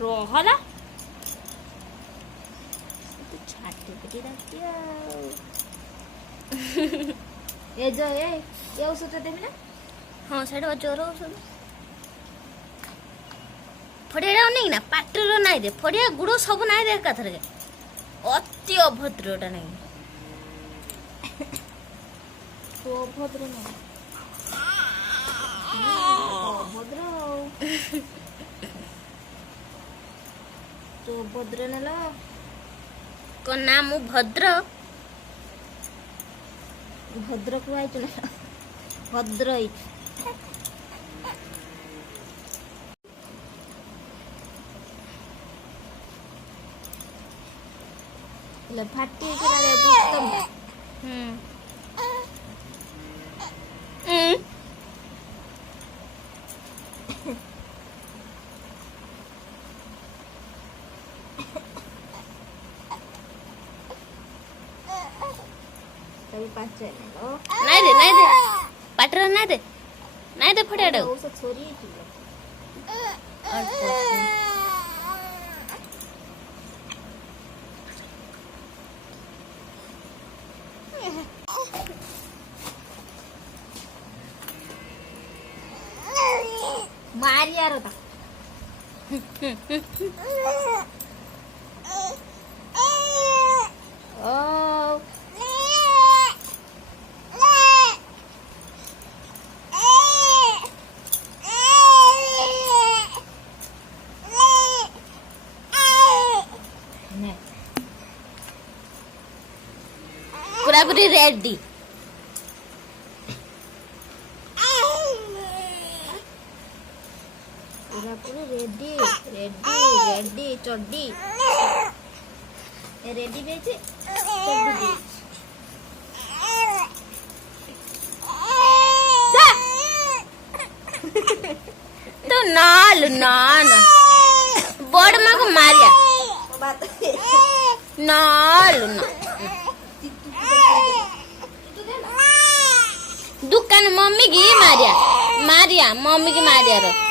रोहला तो छाती पटी रखती ये जो ये औषध देबी ना हाँ सेटा जोर औषध फड़िया नहीं ना पाटर नाई दे फड़िया गुड़ सब नाई दे एका थरके अति अभद्रटा नहीं तो अभद्र नहीं अभद्र तो भद्र नेला को नाम भद्र भद्र को आई ना भद्र फाटी नहीं दे पाटर नहीं दे फटाड़ मारिया रोता पूरा पूरी रेडी पूरा पूरी रेडी रेडी रेडी चड्डी रेडी बेचे चड्डी तो नाल ना ना बड़ मां को मारिया नाल ना दुकान मम्मी की मारिया मम्मी की मारिया रो